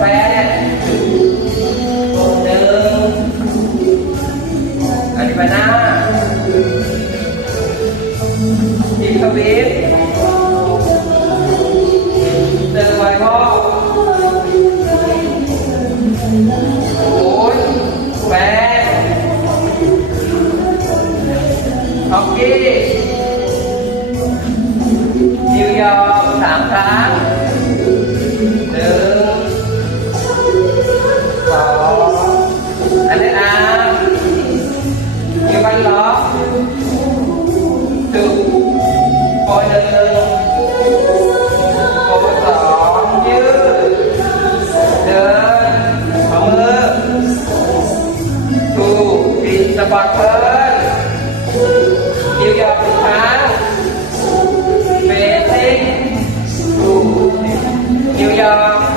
แปดหกดึงอันพานาดิบกระบิบเดินไวพ่อโอ้ยแปดท็อกกี้นิวยอร์กสามครั้ง สะอร์เพิมเดียวยอร์กพาร์คเบสิงเดียวยัก